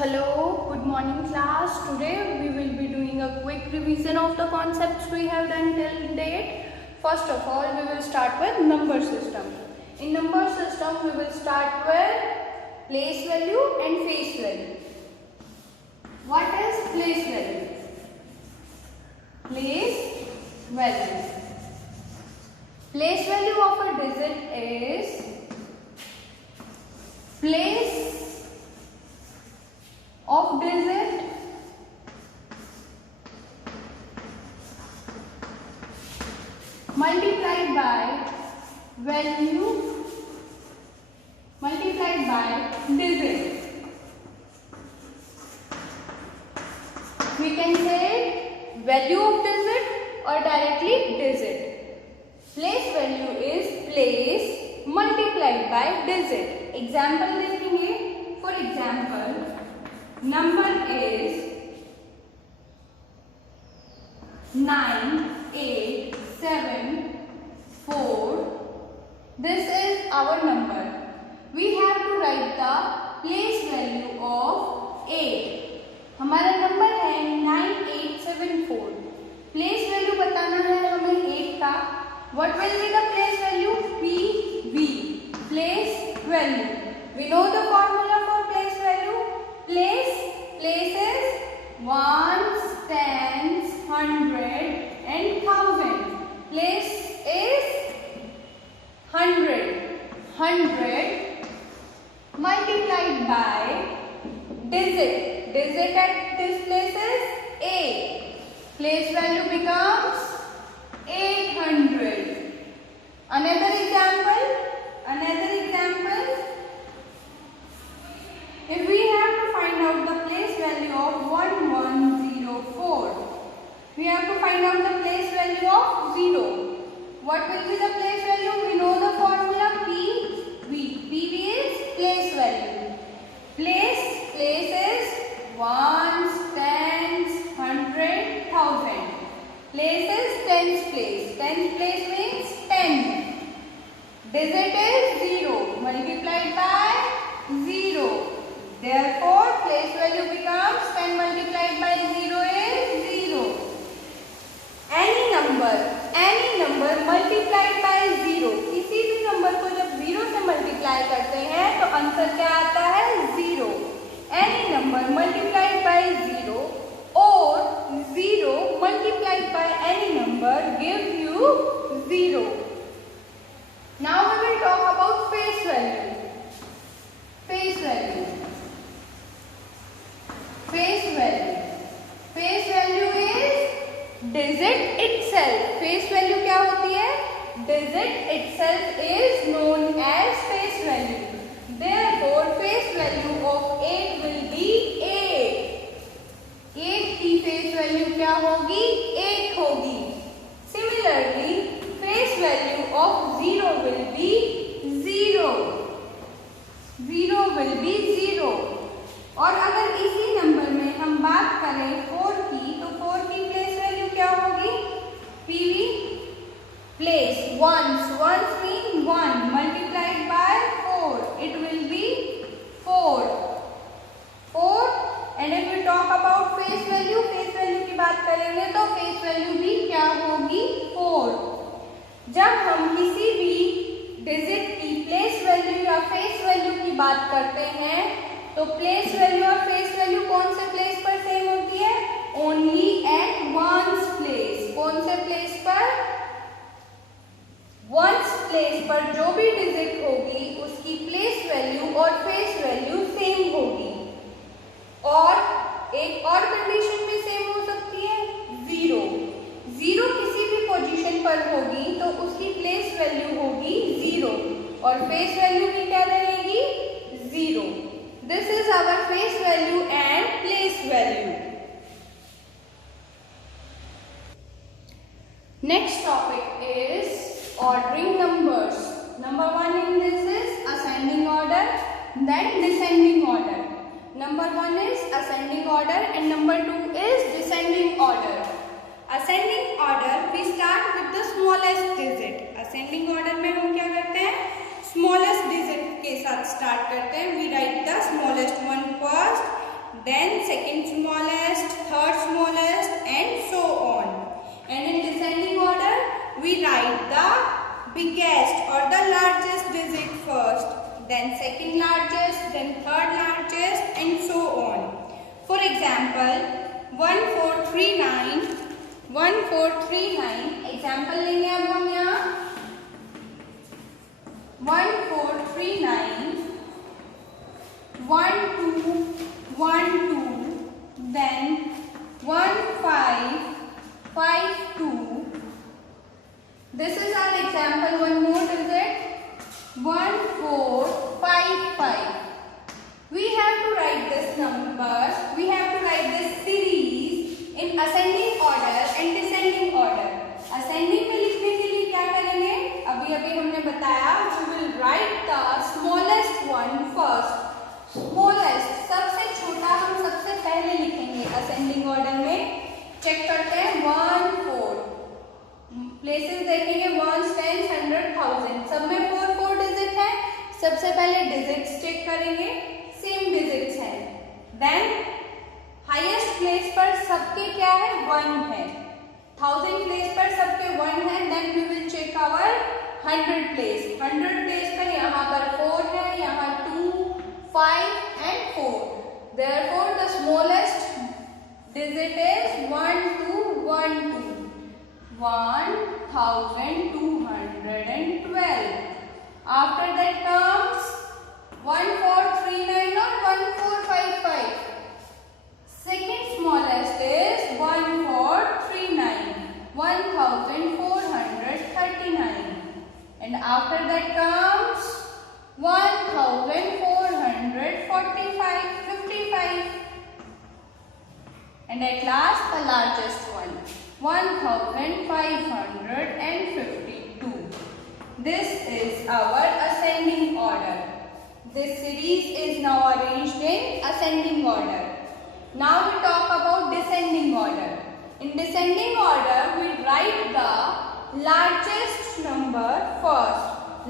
Hello, good morning class. Today we will be doing a quick revision of the concepts we have done till date. First of all, we will start with number system. In number system, we will start with place value and face value. What is place value? Place value. Place value of a digit is place of digit multiplied by value multiplied by digit. We can say value of digit or directly digit. Place value is place multiplied by digit. Example देखेंगे. For example, number is 9, 8, 7, 4. This is our number. We have to write the place value of 8. हमारा number है 9874. Place value बताना है हमें 8 का. What will be the place value? PV. Place value. We know the formula for place value. Places, ones, tens, hundred and thousand. Place is 100. 100 multiplied by digit. Digit at this place is 8. Place value becomes 800. Another example. If we have to find out the place value of 1104, we have to find out the place value of 0. What will be the place value? We know the formula PV. PV is place value. Place is ones, tens, hundred, thousand. Place is tens place. Tens place means 10. Digit is 0 multiplied by 0. Therefore, place value becomes 10 multiplied by 0 is 0. Any number multiplied by 0. किसी भी number को जब 0 से multiply करते हैं तो answer क्या आता है? 0. Any number multiplied by 0 or 0 multiplied by any number gives you 0. Now we will talk about face value. Face value is digit itself. Face value क्या होती है? Digit itself is known as face value. Therefore, face value of 8 will be 8. 8 की face value क्या होगी? 8 होगी. Similarly, face value of 0 will be 0. 0 will be 0. और अगर इसी नंबर में हम बात करें 4 की, तो 4 की प्लेस वैल्यू क्या होगी? PV. Place ones mean 1 multiplied by 4. It will be 4. And if we talk about face value की बात करेंगे तो face value भी क्या होगी? 4. जब हम किसी भी डिजिट की प्लेस वैल्यू या फेस वैल्यू की बात करते हैं तो प्लेस वैल्यू और फेस वैल्यू कौन से प्लेस पर सेम होती है? Only at ones place. कौन से प्लेस पर? वंस प्लेस पर जो भी डिजिट होगी उसकी प्लेस वैल्यू और फेस वैल्यू सेम होगी. और एक और कंडीशन भी सेम हो सकती है. 0 किसी भी पोजीशन पर होगी तो उसकी प्लेस वैल्यू होगी 0 और फेस वैल्यू भी क्या रहेगी? 0. This is our face value and place value. Next topic is ordering numbers. Number 1 in this is ascending order, then descending order. Number 1 is ascending order and number 2 is descending order. Ascending order we start with the smallest digit. Ascending order में हम क्या करते हैं? Smallest digit के साथ start करते हैं. We write the smallest one first, then second smallest, third smallest, and so on. And in descending order, we write the biggest or the largest digit first, then second largest, then third largest, and so on. For example, 1439, 1439 example लेंगे अब हम यहाँ 1439 1212 then 1552. This is our example. One more digit 1455. We have to write this numbers. We have to write this series in ascending order and descending order. Ascending में लिखने के लिए क्या करेंगे? अभी हमने बताया we will write the smallest one first. Smallest सबसे छोटा हम सबसे पहले लिखेंगे ascending order में. चेक करते हैं 1 4 प्लेसेस देखेंगे 1 10 100 1000 सब में 4 डिजिट है. सबसे पहले डिजिट्स चेक करेंगे. सेम डिजिट्स हैं. देन हाईएस्ट प्लेस पर सबके क्या है 1 है. 1000 प्लेस पर सबके 1 है. Then we will check our 100 place. 100 place पर यहाँ पर 4 है, यहाँ 2 5 and 4. Therefore the smallest digit is 1212. 1212. After that comes 1439 or 1455. Second smallest is 1439. 1439. And after that comes 1445. 55. And at last the largest one 1552. This is our ascending order. This series is now arranged in ascending order. Now we talk about descending order. In descending order, we write the largest number first.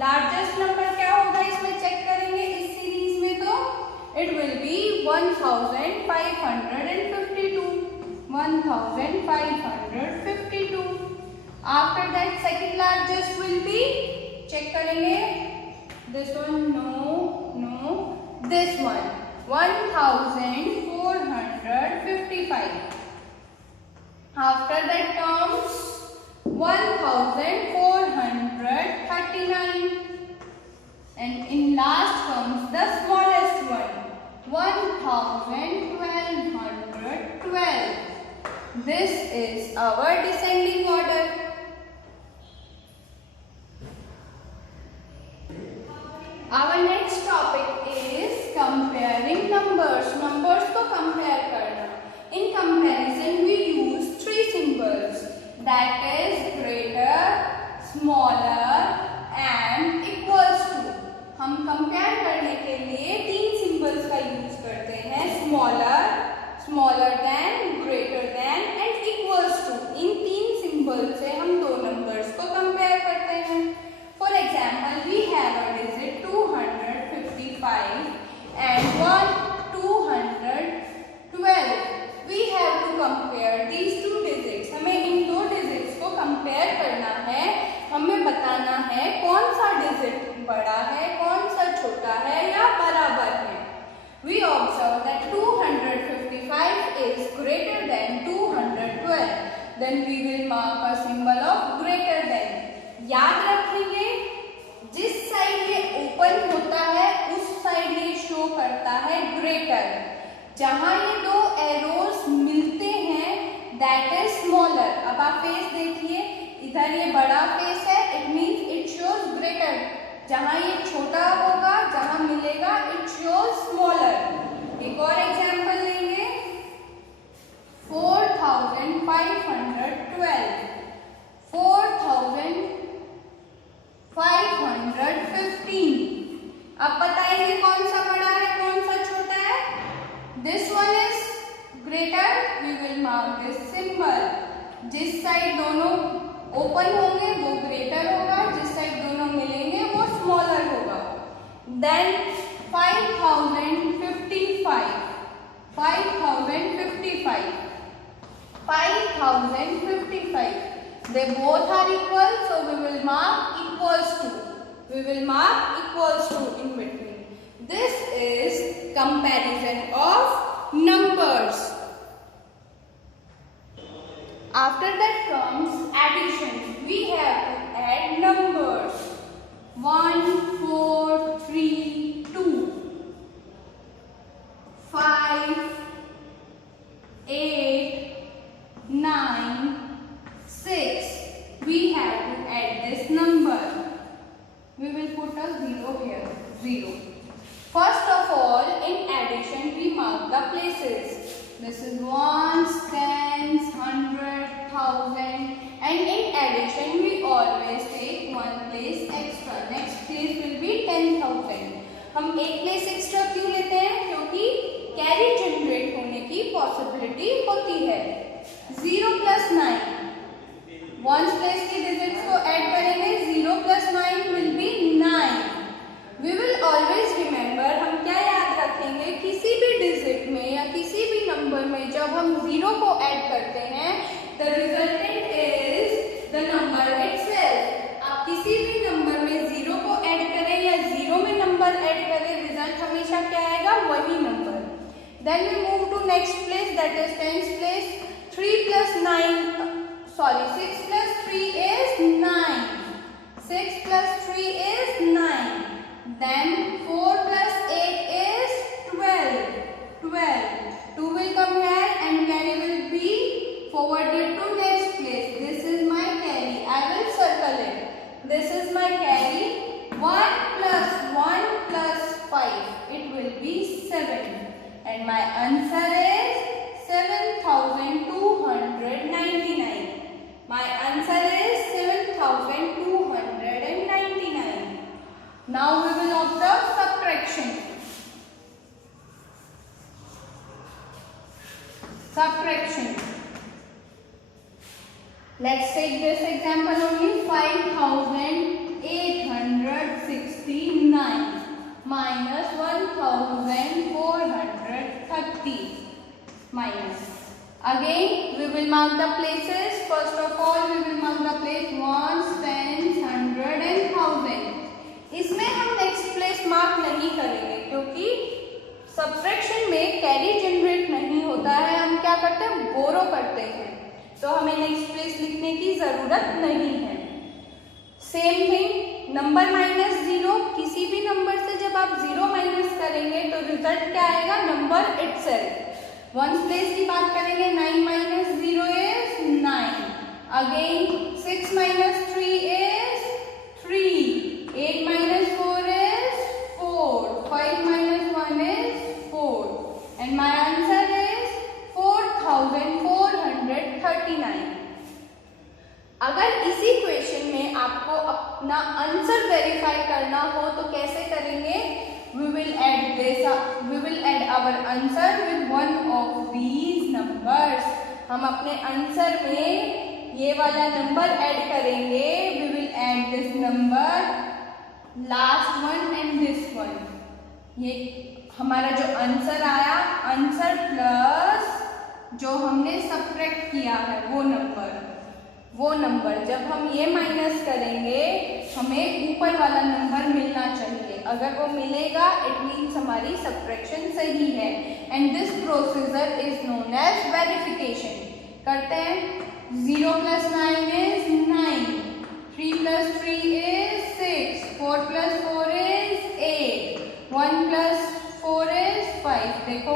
Largest number क्या होगा इसमें check करेंगे इस series में तो it will be 1552. 1552. After that second largest will be check करेंगे this one no this one 1455. After that comes 1439 and in last comes the smallest one 1212. This is our descending order. Our next topic is comparing numbers. Numbers को compare करना. In comparison, we use 3 symbols. That is greater, smaller, and equals to. हम compare करने के लिए 3 symbols का use करते हैं. Smaller, smaller than, greater than, and equals to. In 3 symbols से हम 2 numbers को compare करते हैं. For example, we have a digit 255 and 212. We have to compare these 2 digits. हमें इन 2 digits को compare करना है. हमें बताना है कौन सा digit बड़ा है, कौन सा छोटा है या बराबर है. We observe that 255 is greater than 212. Then we will mark a symbol of greater than. याद रखेंगे जिस साइड ये ओपन होता है उस साइड ये शो करता है ग्रेटर. जहां ये 2 एरोस मिलते हैं दैट इज स्मॉलर. अब आप फेस देखिए, इधर ये बड़ा फेस है, it means it shows greater. जहां ये छोटा होगा, जहां मिलेगा इट शोज स्मॉलर. एक और एग्जांपल लेंगे 4512. 4515. अब बताइए कौन सा बड़ा है, कौन सा छोटा है. This one is greater. We will mark this symbol. जिस साइड दोनों ओपन होंगे वो ग्रेटर होगा, जिस साइड दोनों मिलेंगे वो स्मॉलर होगा. Then 5055. 5055 They both are equal, so we will mark equals to. We will mark equals to in between. This is comparison of numbers. After that comes addition. We have to add numbers. 1, 4, 3, 2, 5, 8, 9, 6. We have to add this number. We will put a 0 here. 0. First of all, in addition, we mark the places. This is ones, tens, 100, 1000, and in addition, we always take one place extra. Next place will be 10,000. हम एक place extra क्यों लेते हैं? क्योंकि carry generate होने की possibility होती है. 0 + 9. वंस प्लेस की डिजिट्स को ऐड करेंगे. 0 + 9 will be 9. We will always remember, हम क्या याद रखेंगे, किसी भी डिजिट में या किसी भी नंबर में जब हम 0 को ऐड करते हैं, the resultant is the number itself. आप किसी भी नंबर में 0 को ऐड करें या 0 में नंबर ऐड करें, रिजल्ट हमेशा क्या आएगा? वही number. Then we move to next place, that is tens place. 6 + 3 is 9. 6 + 3 is 9. Then 4 + 8 is 12. 2 will come here and carry will be forwarded to next place. This is my carry. I will circle it. This is my carry. 1 + 1 + 5. It will be 7. And my answer is 7,299. My answer is 7,299. Now we will observe subtraction. Let's take this example only. 5,869 minus 1,430 minus. Again, we will mark the places. First of all, we will mark the place ones, tens, 100 and 1000. इसमें हम next place mark नहीं करेंगे क्योंकि subtraction में carry generate नहीं होता है. हम क्या करते हैं? बोरो करते हैं. तो हमें नेक्स्ट प्लेस लिखने की जरूरत नहीं है. Same thing, number -0. किसी भी नंबर से जब आप 0 माइनस करेंगे तो रिजल्ट क्या आएगा? Number itself. वंस प्लेस की बात करेंगे. 9 - 0 is 9. Again 6 - 3 is 3. 8 - 4 is 4. 5 - 1 is 4. And my answer is 4,439. अगर इसी क्वेश्चन में आपको अपना आंसर वेरीफाई करना हो तो कैसे करेंगे? We will add our answer with one of these numbers. हम अपने आंसर में ये वाला नंबर ऐड करेंगे. We will add this number, last one and this one. ये हमारा जो आंसर आया, आंसर प्लस जो हमने सब्ट्रैक्ट किया है वो नंबर जब हम ये माइनस करेंगे हमें ऊपर वाला नंबर मिलना चाहिए. अगर वो मिलेगा इट मीन्स हमारी सब्ट्रैक्शन सही है. And this procedure is known as verification. करते हैं. 0 + 9 is 9. 3 + 3 is 6. 4 + 4 is 8. 1 + 4 is 5. देखो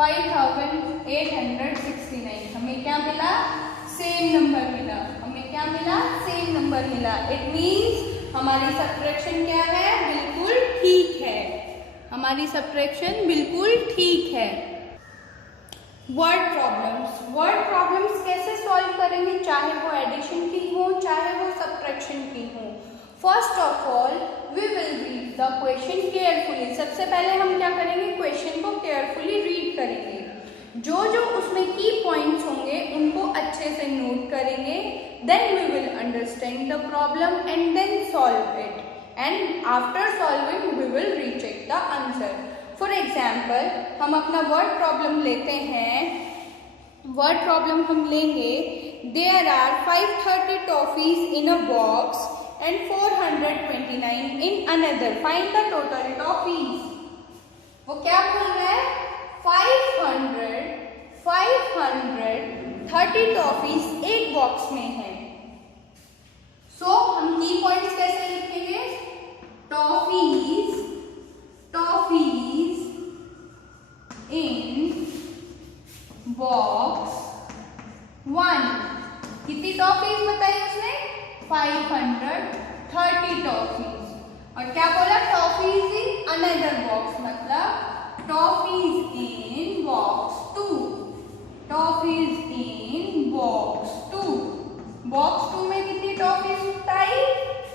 5,869. हमें क्या मिला? सेम नंबर मिला. इट मीन्स हमारी सब्ट्रैक्शन क्या है? बिल्कुल ठीक है. वर्ड प्रॉब्लम्स कैसे सॉल्व करेंगे? चाहे वो एडिशन की हो, चाहे वो सब्ट्रैक्शन की हो. First of all we will read the question carefully. सबसे पहले हम क्या करेंगे? क्वेश्चन को केयरफुली रीड करेंगे. जो उसमें की पॉइंट्स होंगे उनको अच्छे से नोट करेंगे. Then we will understand the problem and then solve it. And after solving we will recheck the answer. For example हम अपना वर्ड प्रॉब्लम लेते हैं. वर्ड प्रॉब्लम हम लेंगे there are 530 toffees in a box and 429 in another. Find the total toffees. वो क्या बोल रहा है? 530 टॉफीज एक बॉक्स में है. सो हम की पॉइंट्स कैसे लिखेंगे? टॉफीज इन बॉक्स 1. कितनी टॉफीज बताई उसने? 530 टॉफीज. और क्या बोला? टॉफीज इन अनदर बॉक्स, मतलब टॉफीज इन बॉक्स 2. टॉफीज इन बॉक्स 2. बॉक्स 2 में कितनी टॉफीज बताई?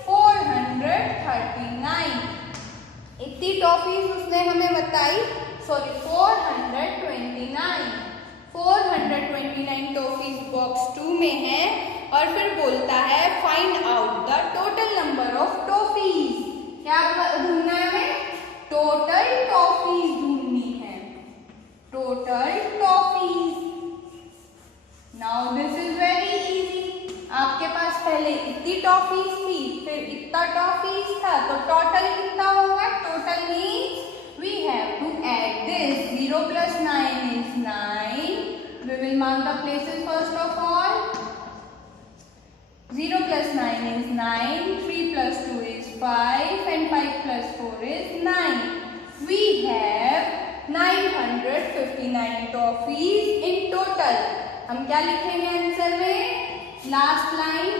439. इतनी टॉफीज उसने हमें बताई. सॉरी 429 टॉफीज बॉक्स 2 में है. और फिर बोलता है find out the total number of toffees. क्या ढूंढना है हमें? टोटल टॉफीज ढूंढनी है. Total toffees. Now this is very easy. आपके पास पहले इतनी टॉफीज थी, फिर इतना टॉफीज था, तो टोटल कितना होगा? Total means we have to add this. 0 plus 9 is 9. We will mark the places first of all. 0 plus 9 is 9, 3 plus 2 is 5 and 5 plus 4 is 9. We have 959 toffees in total. हम क्या लिखेंगे answer में? Last line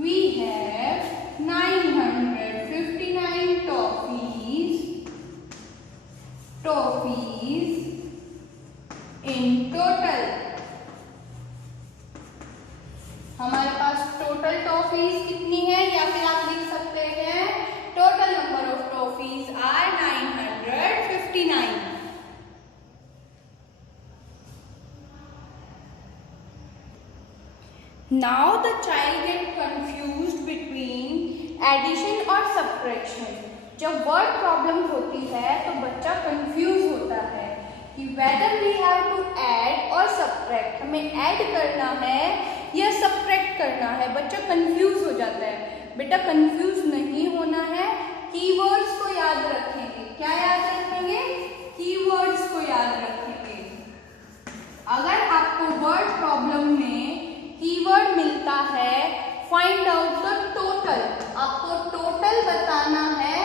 we have 959 toffees in total. हमारे पास total toffees कितनी है, या फिर आप लिख सकते हैं total number of toffees are 959. Now the child get confused between addition और subtraction. जब वर्ड प्रॉब्लम होती है तो बच्चा कंफ्यूज होता है कि whether we have to add और subtract. हमें ऐड करना है या सब्ट्रैक्ट करना है. बच्चा कंफ्यूज हो जाता है. बेटा कंफ्यूज नहीं होना है. कीवर्ड्स को याद रखेंगे. क्या याद रखेंगे? कीवर्ड्स को याद रखेंगे. अगर आपको वर्ड प्रॉब्लम में कीवर्ड मिलता है फाइंड आउट द टोटल, आपको टोटल बताना है,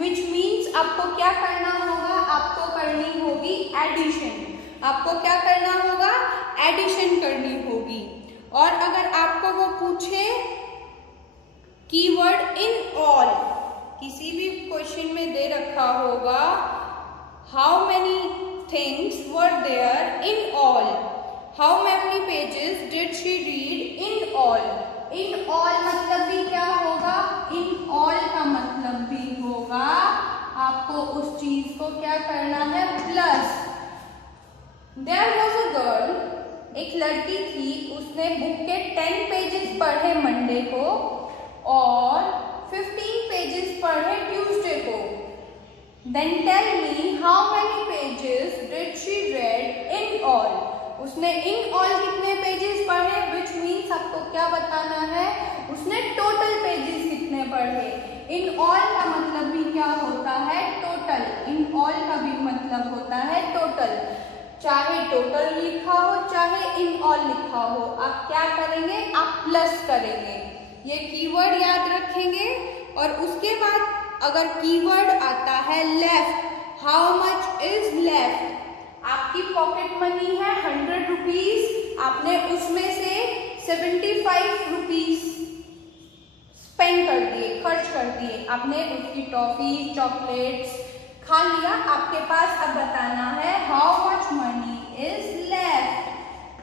विच मीन्स आपको क्या करना होगा? आपको करनी होगी एडिशन. आपको क्या करना होगा? एडिशन करनी होगी. और अगर आपको वो पूछे कीवर्ड इन ऑल, किसी भी क्वेश्चन में दे रखा होगा how many things were there in all, how many pages did she read in all. In all मतलब भी क्या होगा? इन ऑल का मतलब भी होगा आपको उस चीज को क्या करना है? Plus. There was a girl, एक लड़की थी, उसने बुक के 10 पेजेस पढ़े मंडे को और 15 पेजेस पढ़े ट्यूसडे को. Then tell me how many pages did she read in all. उसने इन ऑल कितने पेजेस पढ़े, विच मीन्स आपको क्या बताना है? उसने टोटल पेजेस कितने पढ़े. इन ऑल का मतलब भी क्या होता है? टोटल. इन ऑल का भी मतलब होता है टोटल. चाहे टोटल लिखा हो चाहे इन ऑल लिखा हो, आप क्या करेंगे? आप प्लस करेंगे. ये कीवर्ड याद रखेंगे. और उसके बाद अगर कीवर्ड आता है left, how much is left. आपकी पॉकेट मनी है 100 रुपीज, आपने उसमें से 75 रुपीज स्पेंड कर दिए, खर्च कर दिए. आपने उसकी टॉफी चॉकलेट्स खा लिया. आपके पास अब बताना है how much money is left.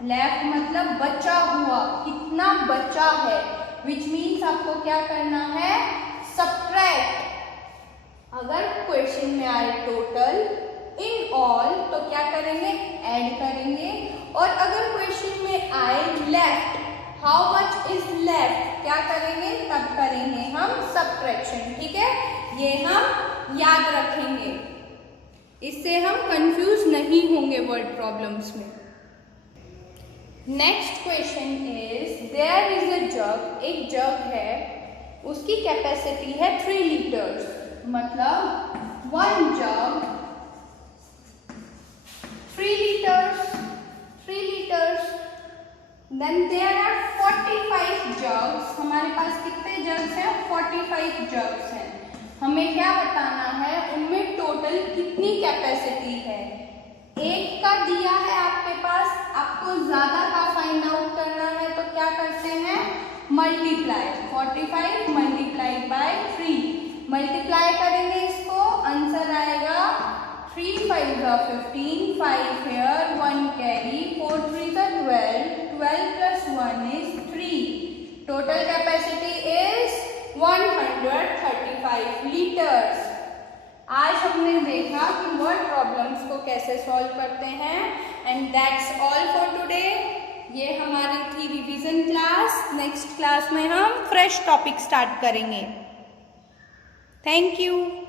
Left मतलब बचा हुआ, कितना बचा है, विच मीन्स आपको क्या करना है? सब्ट्रैक्ट. अगर क्वेश्चन में आए टोटल इन ऑल तो क्या करेंगे? ऐड करेंगे. और अगर क्वेश्चन में आए left, how much is left, क्या करेंगे? तब करेंगे हम सब्ट्रैक्शन. ठीक है, ये हम याद रखेंगे. इससे हम कंफ्यूज नहीं होंगे वर्ड प्रॉब्लम्स में. Next question is there is a jug, एक जग है, उसकी कैपेसिटी है 3 लीटर्स, मतलब 1 jug 3 litres, then there are 45 jugs, हमारे पास कितने जग्स हैं? 45 जग्स हैं। हमें क्या बताना है, उनमें टोटल कितनी कैपेसिटी है। एक का दिया है आपके पास, आपको ज्यादा का फाइंड आउट करना है, तो क्या करते हैं? मल्टीप्लाई, 45 मल्टीप्लाई बाय 3, मल्टीप्लाई करेंगे इसको, आंसर आएगा 3 5 15, 5 here, 1 carry, 4 3 12, 12 plus 1 is 3. Total capacity is 135 liters. आज हमने देखा कि वर्ड प्रॉब्लम्स को कैसे सॉल्व करते हैं, and that's all for today. ये हमारी थी रिवीजन क्लास। नेक्स्ट क्लास में हम फ्रेश टॉपिक स्टार्ट करेंगे। Thank you.